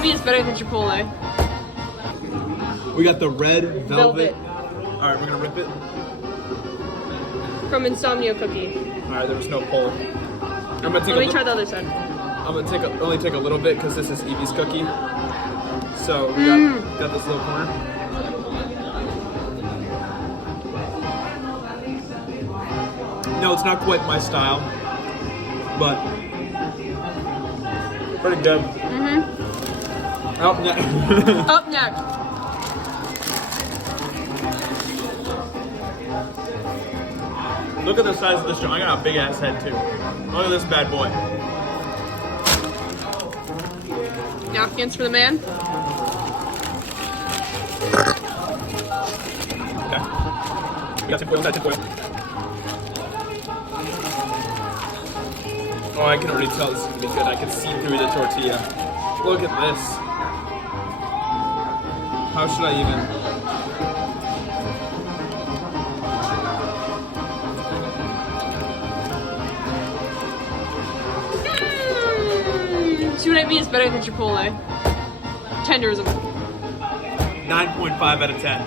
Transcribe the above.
might be is better than Chipotle. We got the red velvet. Velvet. All right, we're gonna rip it. From Insomnia Cookie. All right, there was no pull. I'm gonna take Let me try the other side. I'm gonna only take a little bit because this is Evie's cookie. So we got this little corner. No, it's not quite my style, but pretty good. Up next. Up next. Look at the size of this joint. I got a big ass head too. Look at this bad boy. Napkins for the man. Okay. We got tinfoil inside tinfoil. Oh, I can already tell this is gonna be good. I can see through the tortilla. Look at this. How should I even? See what I mean? It's better than Chipotle. Tenderism. 9.5 out of 10.